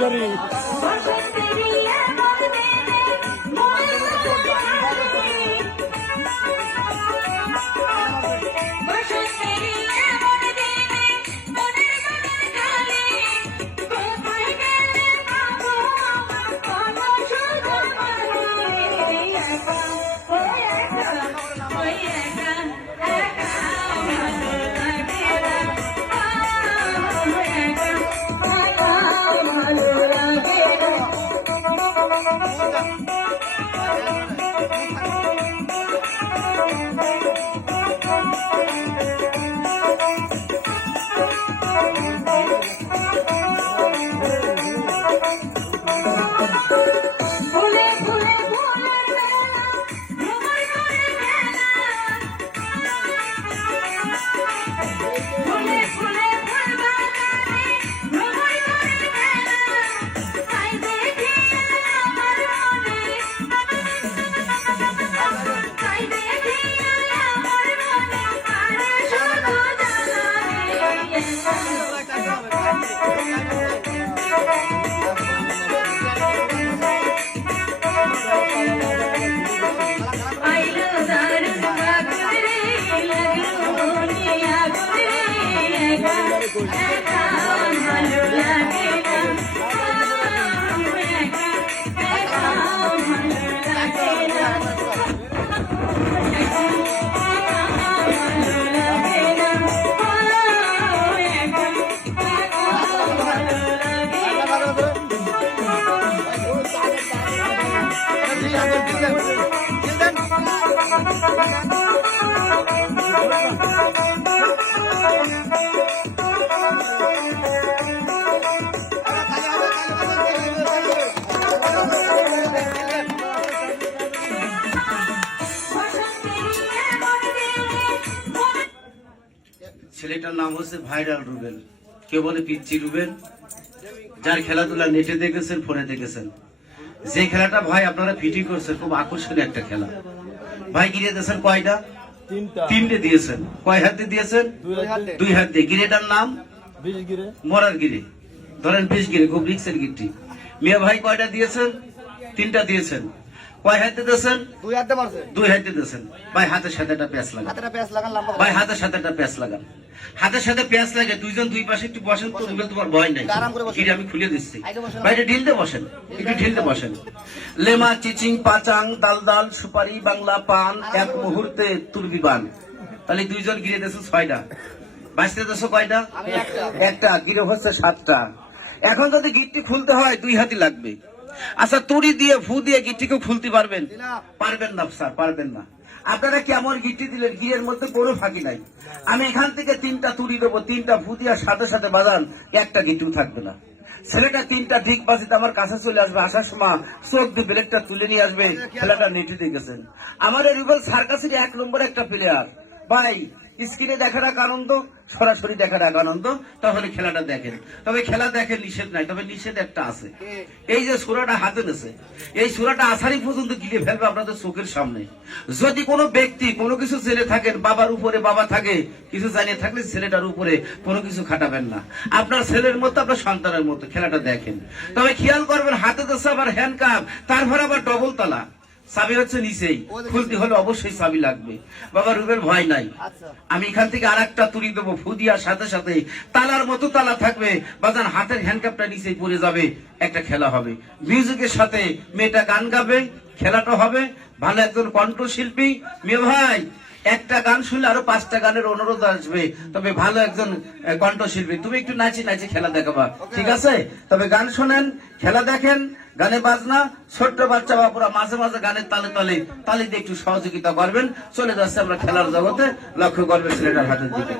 Sorry. ছেলেটার নাম হচ্ছে ভাইরাল রুবেল, কেউ বলে পিচ্চি রুবেল, যার খেলাধুলা নেটে দেখেছেন, ফোনে দেখেছেন। যে খেলাটা ভাই আপনারা ফিটিং করছেন, খুব আকর্ষণীয় একটা খেলা। ভাই গিরে দিয়েছেন কয়টা? তিনটে দিয়েছেন। কয় হাতে দিয়েছেন? দুই হাত দিয়ে। গিরেটার নাম মরার গিরে, ধরেন 20 গিরে, খুব রিক্সের গিরটি। মিয়া ভাই কয়টা দিয়েছেন? তিনটা দিয়েছেন। কয় হাতে দিয়েছেন? দুই হাতে দিয়েছেন। ভাই হাতের সাথে একটা প্যাঁচ লাগান। ভাই হাতের সাথে একটা প্যাঁচ লাগান। হাতের সাথে পেঁয়াজ লাগে, দুইজন দুই পাশে একটু বসেন তো, তোমার ভয় নাই, আমি খুলে দিচ্ছি। বাইরে ঢিলতে বসেন, একটু ঢিলতে বসেন। লেমা চিচিং পাচাং দাল দাল সুপারি বাংলা পান এক মুহূর্তে তুরবি বান। তাহলে দুইজন গিরে দিয়েছে 6টা, বাঁচতে দিয়েছো কয়টা? একটা। গিরে হচ্ছে 7টা। এখন যদি গিটটি খুলতে হয় 2 হাতি লাগবে। আচ্ছা, তুড়ি দিয়ে ফু দিয়ে গিটটিকে খুলতে পারবেন? পারবেন না স্যার, পারবেন না। আপনারা কেমন গিট্টি দিলেন, গিরের মধ্যে কোনো ফাঁকি নাই। আমি এখান থেকে 3টা তুড়ি দেবো, 3টা ফু দেওয়ার সাথে সাথে বাজান, একটা গিট্টিও থাকবে না। ছেলেটা 3টা ঠিক বাজিতে আমার কাছে চলে আসবে, আসার সময় চোখ দিয়ে ব্লেকটা তুলে নিয়ে আসবে। খেলাটা নেটে দেখেছেন। আমাদের রুবেল সার্কাসের 1 নম্বর একটা প্লেয়ার। ভাই স্ক্রিনে দেখার এক আনন্দ, সরাসরি দেখার এক আনন্দ। তাহলে খেলাটা দেখেন, তবে খেলা দেখেন নিষেধ নাই, তবে নিষেধ একটা আছে। এই যে সুরাটা হাতে নেছে, এই সুরাটা আসারি পর্যন্ত গিলে ফেলবে আপনাদের চোখের সামনে। যদি কোনো ব্যক্তি কোনো কিছু জেনে থাকেন, বাবার উপরে বাবা থাকে, কিছু জানিয়ে থাকলে ছেলেটার উপরে কোনো কিছু খাটাবেন না। আপনার ছেলের মতো, আপনার সন্তানের মতো খেলাটা দেখেন। তবে খেয়াল করবেন, হাতে তো আবার হ্যান্ডকাপ, তারপর আবার ডবল তালা। চাবি হচ্ছে নিচেই, খুলতে হলে অবশ্যই চাবি লাগবে। বাবা রুবেল ভয় নাই, আমি এখান থেকে আর একটা তুড়ি দেবো, ফু দিয়ার সাথে সাথে তালার মতো তালা থাকবে, বাজান হাতের হ্যান্ডকাপটা নিচেই পড়ে যাবে, একটা খেলা হবে। মিউজিকের সাথে মেয়েটা গান গাবে, খেলাটা হবে। ভালো একজন কণ্ঠশিল্পী মেয়ে ভাই, একটা গান শুনলে আরো 5টা গানের অনুরোধ আসবে, তবে ভালো একজন কণ্ঠশিল্পী, তুমি একটু নাচি নাচি খেলা দেখাবা, ঠিক আছে? তবে গান শোনেন, খেলা দেখেন, গানে বাজনা, ছোট্ট বাচ্চা বাপুরা মাঝে মাঝে গানের তালে তালে তালে দিয়ে একটু সহযোগিতা করবেন। চলে যাচ্ছে আমরা খেলার জগতে, লক্ষ্য করবেন ছেলেটার হাতের দিকে।